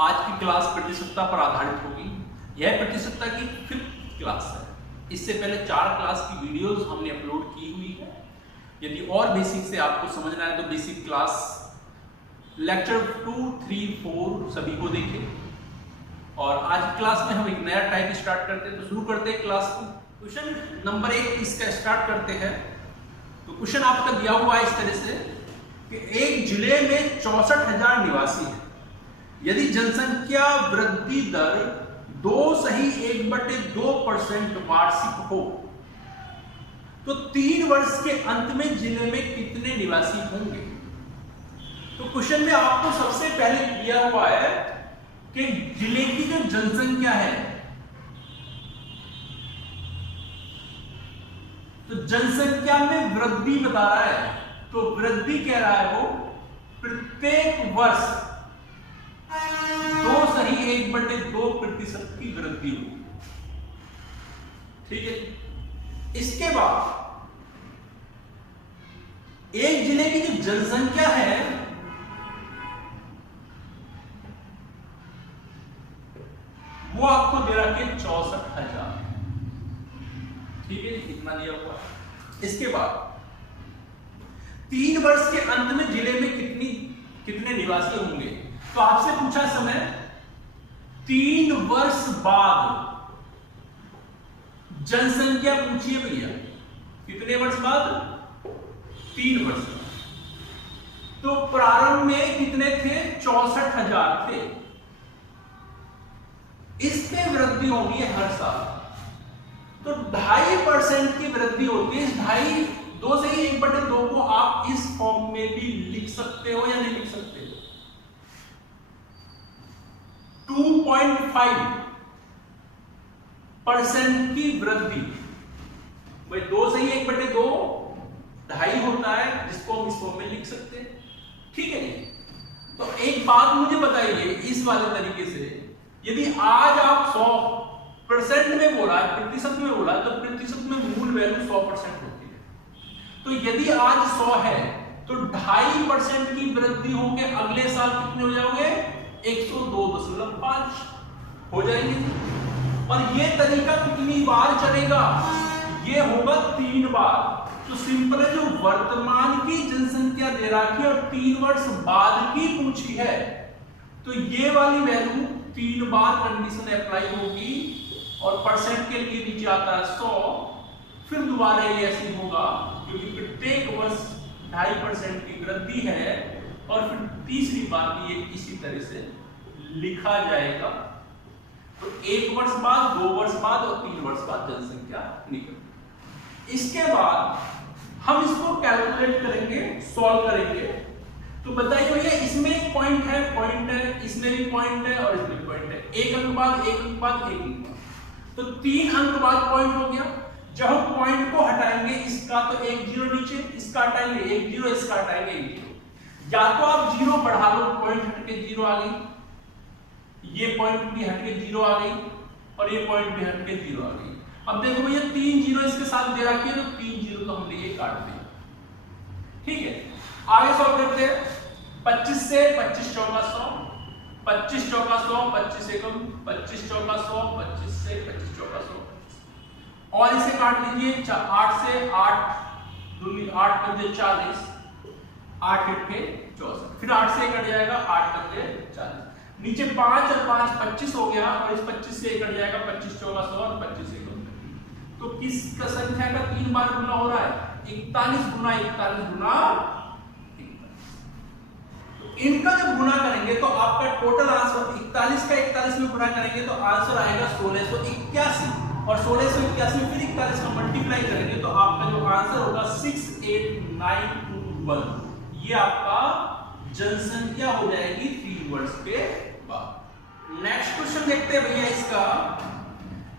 आज की क्लास प्रतिशतता पर आधारित होगी। यह प्रतिशतता की 5th क्लास है। इससे पहले 4 क्लास की वीडियोस हमने अपलोड की हुई है। यदि और बेसिक से आपको समझना है तो बेसिक क्लास लेक्चर 2, 3, 4 सभी को देखें। और आज की क्लास में हम एक नया टाइप स्टार्ट करते हैं, तो शुरू करते हैं क्लास को। क्वेश्चन नंबर 1 इसका स्टार्ट करते हैं। तो क्वेश्चन आपका दिया हुआ है इस तरह से कि एक जिले में 64,000 निवासी हैं। यदि जनसंख्या वृद्धि दर 2.1/2% वार्षिक हो तो 3 वर्ष के अंत में जिले में कितने निवासी होंगे। तो क्वेश्चन में आपको सबसे पहले दिया हुआ है कि जिले की जो जनसंख्या है, तो जनसंख्या में वृद्धि बता रहा है। तो वृद्धि कह रहा है वो प्रत्येक वर्ष 2.1/2% की वृद्धि होगी। ठीक है। इसके बाद एक जिले की जो जनसंख्या है वो आपको दे रखा है 64,000। ठीक है, इतना दिया हुआ है। इसके बाद 3 वर्ष के अंत में जिले में कितने निवासी होंगे। तो आपसे पूछा समय 3 वर्ष बाद जनसंख्या पूछिए भैया, कितने वर्ष बाद? 3 वर्ष बाद। तो प्रारंभ में कितने थे? 64,000 थे। इस पे वृद्धि होगी है हर साल, तो 2.5% की वृद्धि होती है। इस 2.1/2 को आप इस फॉर्म में भी लिख सकते हो या नहीं लिख सकते हो? 2.5% की वृद्धि। भाई 2.1/2 2.5 होता है, जिसको हम इस फॉर्म में लिख सकते हैं। ठीक है जी। तो एक बात मुझे बताइए इस वाले तरीके से, यदि आज आप 100% में बोला है, प्रतिशत में बोला, तो प्रतिशत में मूल वैल्यू 100% होती है। तो यदि आज 100 है तो 2.5% की वृद्धि होकर अगले साल कितने हो जाओगे? 102.5 हो जाएंगे। और ये तरीका कितनी बार चलेगा? ये होगा 3 बार। तो सिंपल है, जो वर्तमान की जनसंख्या दे रखी है और 3 वर्ष बाद की पूछी है, तो ये वाली वैल्यू 3 बार कंडीशन अप्लाई होगी। और परसेंट के लिए नीचे आता है 100, फिर दोबारा ये ऐसे होगा क्योंकि प्रत्येक वर्ष 2.5% की वृद्धि है। और फिर तीसरी बार ये इसी तरह से लिखा जाएगा। तो 1 वर्ष बाद, 2 वर्ष बाद और 3 वर्ष बाद जनसंख्या निकल। इसके बाद हम इसको कैलकुलेट करेंगे, सॉल्व करेंगे। तो बताइए भैया, इसमें एक पॉइंट है, इसमें भी पॉइंट है और इसमें भी पॉइंट है। 1 अंक बाद 1 अंक बाद 1 अंक बाद, तो 3 अंक बाद पॉइंट हो गया। जब हम पॉइंट को हटाएंगे, इसका तो 1 0 नीचे, इसका हटाएंगे 1 0, इसका हटाएंगे 1 0। या तो आप 0 बढ़ा लो, पॉइंट हटके 0 आ गई, ये पॉइंट भी हटके 0 आ गई और ये पॉइंट भी हटके 0 आ गई। अब देखो भैया 3 0 इसके साथ दे रखी है, तो 3 0 तो हमने ये काट दिया। ठीक है, आगे सॉल्व करते हैं। 25 से 25 चौका 100, 25 चौका 100, 25 एकम 25 चौका 100, 25 से 25 चौका 100। और इसे काट लीजिए 8 से 8 दूनी 8 पंजे 40, 8 के 64, फिर 8 से कट जाएगा 8 पंजे 40। नीचे 5 और 5 25 हो गया, और इस 25 से कट जाएगा 25 चौका 100 और 25 एकम। तो किस का संख्या का 3 बार गुना हो रहा है? 41 गुना 41 गुना 41। तो इनका जब गुना करेंगे तो आपका टोटल आंसर 41 का 41 में गुना करेंगे तो आंसर आएगा 1681। और 1681 फिर 41 का मल्टीप्लाई करेंगे तो आपका जो आंसर होगा 68921। ये आपका जनसंख्या हो जाएगी 3 वर्ष के बाद। नेक्स्ट क्वेश्चन देखते हैं भैया इसका।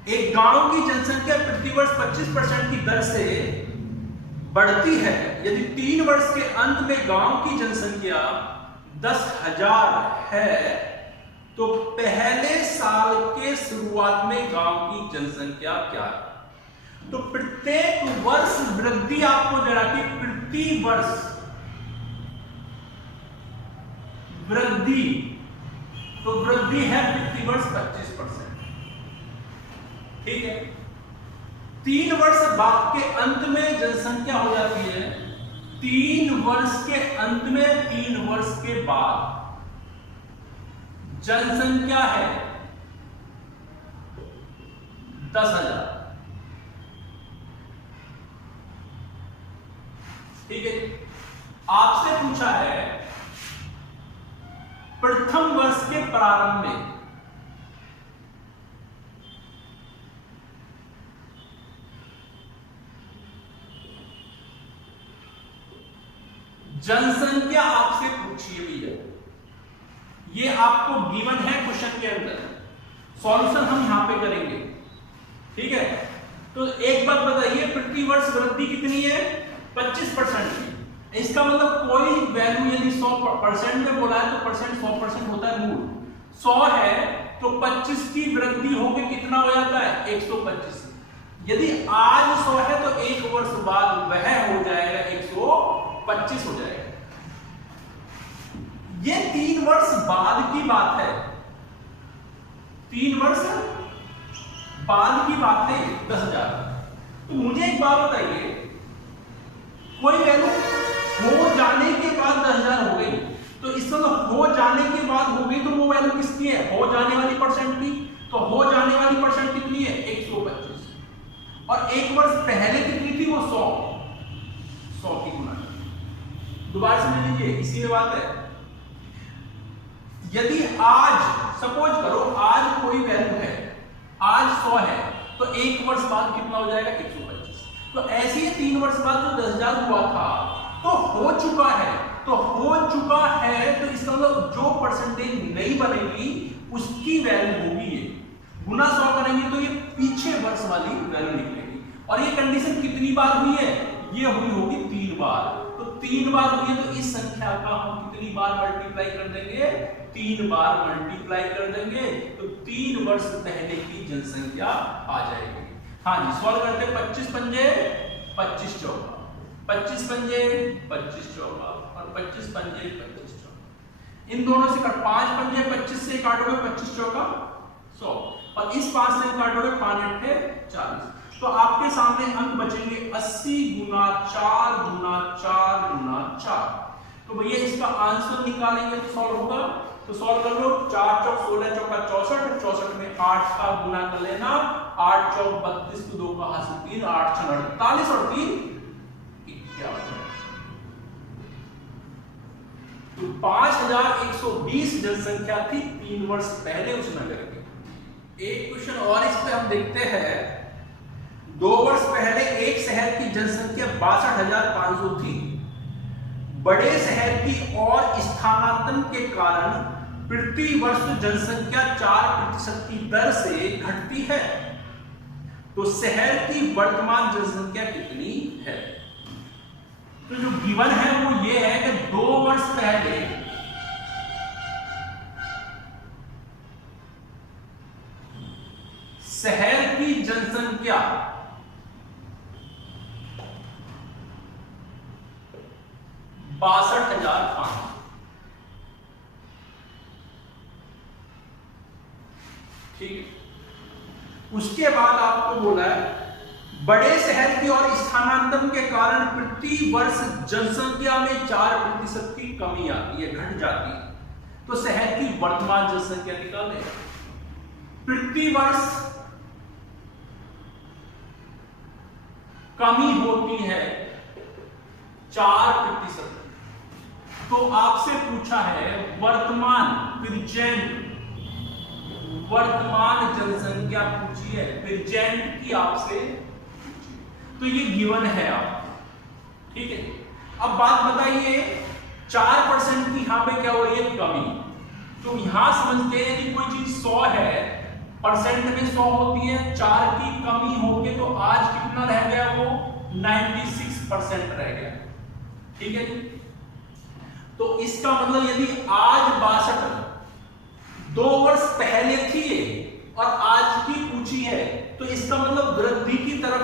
एक गांव की जनसंख्या प्रतिवर्ष 25% की दर से बढ़ती है। यदि 3 वर्ष के अंत में गांव की जनसंख्या 10,000 है तो पहले साल के शुरुआत में गांव की जनसंख्या क्या है? तो प्रत्येक वर्ष वृद्धि आपको जरा कि प्रति वर्ष वृद्धि तो वृद्धि है प्रति वर्ष 25%। ठीक है, 3 वर्ष बाद के अंत में जनसंख्या हो जाती है 3 वर्ष के अंत में 3 वर्ष के बाद जनसंख्या है 10,000। ठीक है, आपसे पूछा है प्रथम वर्ष के प्रारंभ में जनसंख्या आपसे पूछी है भैया, ये आपको गिवन है क्वेश्चन के अंदर, सॉल्यूशन हम यहां पे करेंगे। ठीक है, तो एक बात बताइए, प्रति वर्ष वृद्धि कितनी है 25% की। इसका मतलब कोई वैल्यू यदि 100% में बोला है तो परसेंट 100% होता है, मूल 100 है तो 25 की वृद्धि होकर कितना हो जाता है 125। यदि आज 100 है तो 1 वर्ष बाद वह हो जाएगा 125 हो जाएगा। ये 3 वर्ष बाद की बात है, 3 वर्ष बाद की बात है 10,000। तो मुझे एक बात बताइए, कोई वैल्यू हो जाने के बाद 10,000 हो गई, तो इस तरह हो जाने के बाद हो गई तो वो वैल्यू किसकी है, हो जाने वाली परसेंट की। तो हो जाने वाली परसेंट कितनी है 125, और 1 वर्ष पहले कितनी थी वो 100 की गुना। दोबारा समझ लीजिए, इसी में बात है। यदि आज सपोज करो आज कोई वैल्यू है, आज 100 है, तो 1 वर्ष बाद कितना हो जाएगा 125। तो ऐसे ही 3 वर्ष बाद जो 10,000 हुआ था तो हो चुका है, तो हो चुका है, तो इसका मतलब जो परसेंटेज नहीं बनेगी उसकी वैल्यू होगी ये, गुना 100 करेंगे तो ये पीछे वर्ष वाली वैल्यू निकलेगी। और ये कंडीशन कितनी बार हुई है, ये हुई होगी 3 बार। तो 3 बार हुई है तो इस संख्या का हम कितनी बार मल्टीप्लाई कर देंगे, 3 बार मल्टीप्लाई कर देंगे, तो 3 वर्ष पहले की जनसंख्या आ जाएगी। हाँ जी, सॉल्व करते हैं। 25 पंजे 25 चौका, 25 पंजे 25 चौका, और 25 पंजे 25 चौका। इन दोनों से 5 पंजे 25 से काटोगे 25 चौका 100, और इस 5 से काटोगे 5 अट्ठे 40। तो आपके सामने अंक बचेंगे 80 गुना 4 गुना 4 गुना 4। तो भैया इसका आंसर निकालेंगे तो सॉल्व होगा। तो सॉल्व कर लो, 4 चौक 16 चौका 64, 64 में 8 का गुना कर लेना, 8 चौक 32 को 2 का हासिल 3, 8 6 48 और 3 51। तो 5120 जनसंख्या थी 3 वर्ष पहले उस नगर की। एक क्वेश्चन और इस पे हम देखते हैं। 2 वर्ष पहले एक शहर की जनसंख्या 62,500 थी। बड़े शहर की और स्थानांतरण के कारण प्रति वर्ष जनसंख्या 4% की दर से घटती है। तो शहर की वर्तमान जनसंख्या कितनी है? तो जो गिवन है वो ये है कि 2 वर्ष पहले शहर की जनसंख्या 62,500। ठीक है, उसके बाद आपको बोला है बड़े शहर की और स्थानांतरण के कारण प्रति वर्ष जनसंख्या में 4% की कमी आती है, घट जाती है। तो शहर की वर्तमान जनसंख्या निकालें। प्रति वर्ष कमी होती है 4%। तो आपसे पूछा है वर्तमान जनसंख्या पूछी है, प्रेजेंट की आपसे पूछी, तो ये गिवन है आप। ठीक है, अब बात बताइए 4% की यहां पे क्या हो रही है, कमी। तो यहां समझते हैं कि कोई चीज 100 है, परसेंट में 100 होती है, 4 की कमी होगी तो आज कितना रह गया, वो 96% रह गया। ठीक है जी, तो इसका मतलब यदि आज 62 2 वर्ष पहले थी और आज की पूछी है, तो इसका मतलब वृद्धि की तरफ,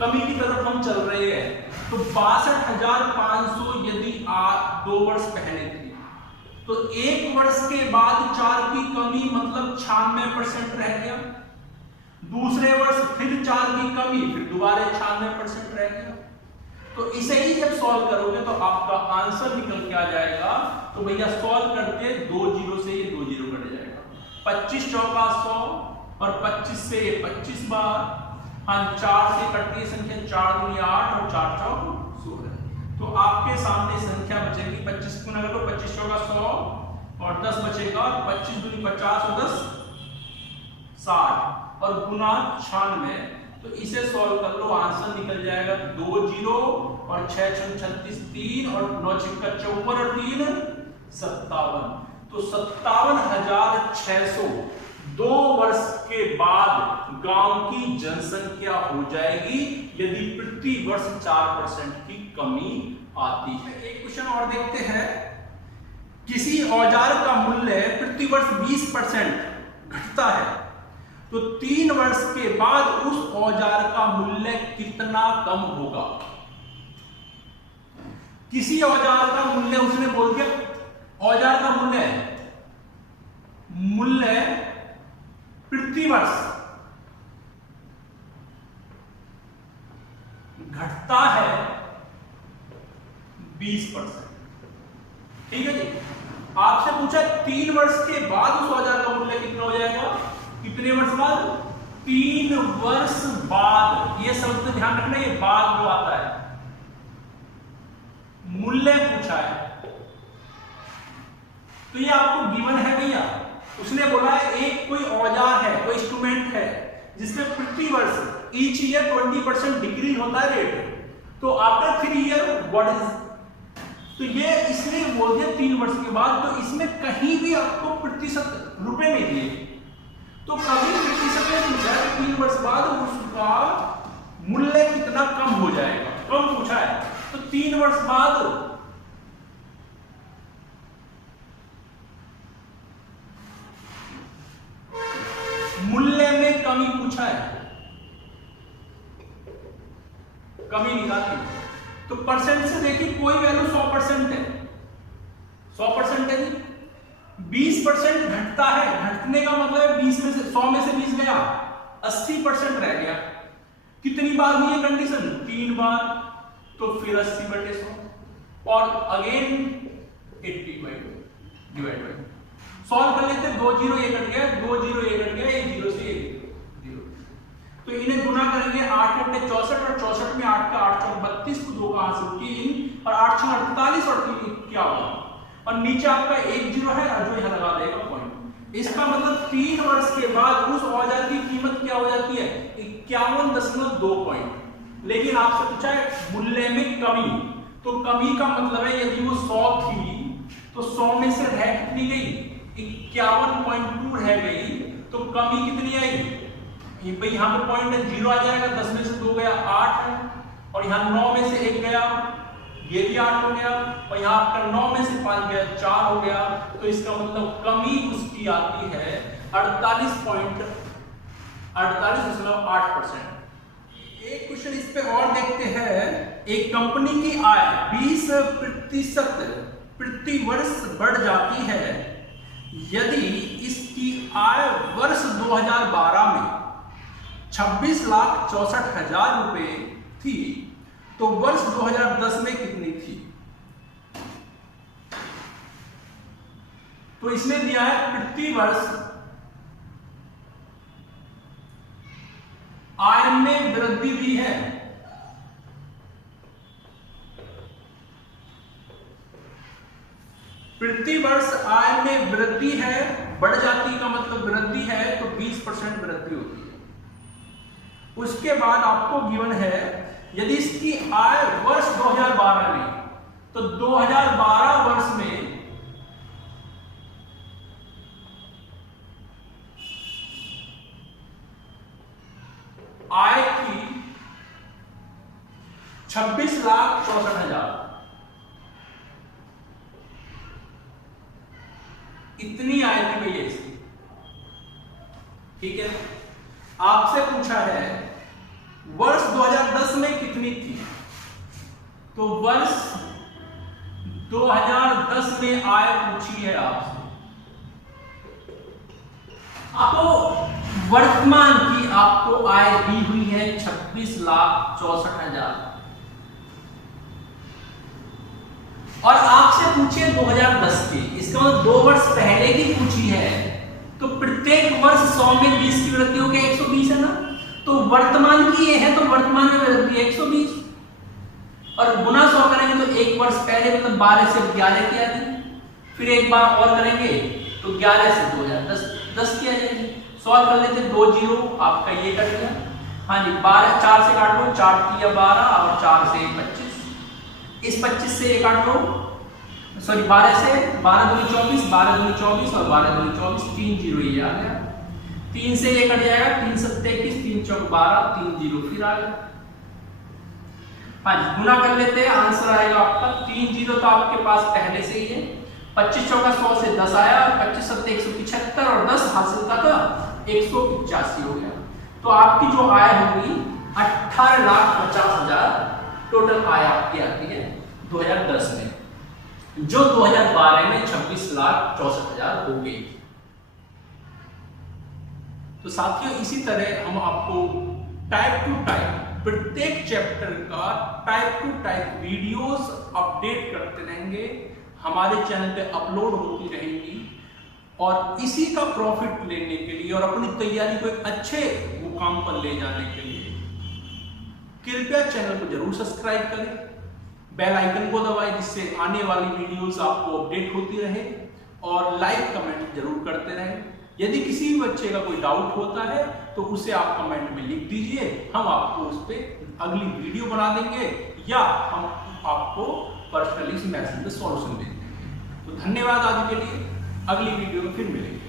कमी की तरफ हम चल रहे हैं। तो 62,500 यदि 2 वर्ष पहले थी, तो 1 वर्ष के बाद 4 की कमी 96% रह गया। दूसरे वर्ष फिर 4 की कमी, फिर दोबारा 96% रह गया। तो इसे ही जब सॉल्व करोगे तो आपका आंसर निकल के आ जाएगा। तो भैया सॉल्व करते 2 जीरो से ये 2 जीरो कट जाएगा। 25 चौका 100 और 25 से ये 25 बार, हाँ 4 से कटती है संख्या, 4 दूनी 8 और 4 चौक 16। तो आपके सामने संख्या बचेगी 25 गुना करो, 25 चौका 100 और 10 बचेगा, 25 दूनी 50 और 10 60 और गुना 96। तो इसे सॉल्व कर लो, आंसर निकल जाएगा 2 जीरो और 6 36 3 और 9 54 और 3 57। तो 57,600 2 वर्ष के बाद गांव की जनसंख्या हो जाएगी यदि प्रति वर्ष 4% की कमी आती है। एक क्वेश्चन और देखते हैं। किसी औजार का मूल्य प्रति वर्ष 20% घटता है तो 3 वर्ष के बाद उस औजार का मूल्य कितना कम होगा। किसी औजार का मूल्य, उसने बोल दिया औजार का मूल्य प्रति वर्ष घटता है 20%। ठीक है जी। आपसे पूछा 3 वर्ष के बाद उस औजार का मूल्य कितना हो जाएगा। कितने वर्ष बाद? 3 वर्ष बाद। ये शब्द ध्यान रखना, ये बाद जो आता है, मूल्य पूछा है तो ये आपको गिवन है भैया। उसने बोला एक कोई औजार है, कोई इंस्ट्रूमेंट है जिसमें प्रति वर्ष ईच ईयर 20% डिक्रीज होता है रेट। तो आफ्टर 3 ईयर व्हाट इज, तो ये इसलिए बोल दिया 3 वर्ष के बाद। तो इसमें कहीं भी आपको प्रतिशत रुपए नहीं दिए, तो कभी प्रतिशत में पूछा है 3 वर्ष बाद उसका मूल्य कितना कम हो जाएगा, कम पूछा है। तो 3 वर्ष बाद मूल्य में कमी पूछा है, कमी निकाली। तो परसेंट से देखिए कोई वैल्यू 100% है, 100% है जी। 20% घटता है, घटने का मतलब है 20 में से 100 में से 20 गया, 80% रह गया। कितनी बार हुई है कंडीशन? 3 बार। तो फिर 80/100 और अगेन 80/2 डिवाइड बाय। सॉल्व कर लेते, 2 जीरो ये कट गया, 2 जीरो ये कट गया, 1 जीरो से 0। तो इन्हें गुना करेंगे 8 × 64 और 64 में 8 का 8 चौक 32 को 2 कहां से 3 और 8 6 48 और 3 क्या होगा। और नीचे आपका 1 जीरो है और जो यहां लगा देगा पॉइंट। इसका मतलब 3 वर्ष के बाद उस औजार की कीमत क्या हो जाती है 51.2 पॉइंट। लेकिन आपसे पूछा है मूल्य में कमी, तो कमी का मतलब है यदि वो 100 थी तो 100 में से रह कितनी गई 51.2 रह गई, तो कमी कितनी आई भाई। यहां पे पॉइंट है 0 आ जाएगा, 10 में से 2 गया 8 है और यहां 9 में से 1 गया, ये भी 8 हो गया और यहाँ आपका 9 में से 5 गया 4 हो गया। तो इसका मतलब कमी उसकी आती है 48.8%। एक क्वेश्चन इस पे और देखते हैं। एक कंपनी की आय 20% प्रति वर्ष बढ़ जाती है यदि इसकी आय वर्ष 2012 में 26,64,000 रुपए थी तो वर्ष 2010 में कितनी थी। तो इसने दिया है प्रति वर्ष आय में वृद्धि भी है। प्रति वर्ष आय में वृद्धि है, बढ़ जाती का मतलब वृद्धि है, तो 20% वृद्धि होती है। उसके बाद आपको गिवन है यदि इसकी आय वर्ष 2012 में, तो 2012 वर्ष में आय थी 26,64,000, इतनी आय थी भैया इसकी। ठीक है, आपसे पूछा है वर्ष 2010 में कितनी थी, तो वर्ष 2010 में आय पूछी है आपसे। आपको वर्तमान की आपको आय दी हुई है 26,64,000 और आपसे पूछे 2010 की, इसका मतलब 2 वर्ष पहले की पूछी है, तो प्रत्येक वर्ष 100 में 20 की वृद्धि हो गया 120 है ना, तो वर्तमान की ये है तो वर्तमान में वृद्धि 120 और गुना 100 करेंगे तो एक वर्ष पहले मतलब 12 से 11 किया दी, फिर एक बार और करेंगे तो 11 से 2010 किया जाएगी। सॉल्व कर लेते 2 जीरो आपका ये कट गया। हाँ जी 12 4 से काट लो, 4 3 12 और 4 से 25, इस 25 से ये काट लो, सॉरी 12 से 12 दूनी 24, 12 दूनी 24 और 12 दूनी 24, 3 जीरो ये आ गया। 3 से ये कट जाएगा, 3 7 21, 3 चौक 12, 3 जीरो फिर आ गया। हाँ जी गुना कर लेते हैं, आंसर आएगा आपका 3 जीरो तो आपके पास पहले से ही है। 25 चौका 100 से 10 आया, 25 सत्ते 175 और 10 हासिल का था 185 हो गया। तो आपकी जो आय होगी 18,50,000 टोटल आय आपकी आती है 2010 में, जो 2012 में 26,64,000 हो गई। तो साथियों इसी तरह हम आपको टाइप टू टाइप प्रत्येक चैप्टर का type two type videos update करते रहेंगे, हमारे चैनल पे अपलोड होती रहेंगी और इसी का प्रॉफिट लेने के लिए और अपनी तैयारी को एक अच्छे मुकाम पर ले जाने के लिए कृपया चैनल को जरूर सब्सक्राइब करें, बेल आइकन को दबाएं जिससे आने वाली वीडियोस आपको अपडेट होती रहे और लाइक कमेंट जरूर करते रहें। यदि किसी भी बच्चे का कोई डाउट होता है तो उसे आप कमेंट में लिख दीजिए, हम आपको उस पर अगली वीडियो बना देंगे या हम आपको पर्सनली मैसेज में सॉल्यूशन दे देंगे। तो धन्यवाद आज के लिए, अगली वीडियो में फिर मिलेंगे।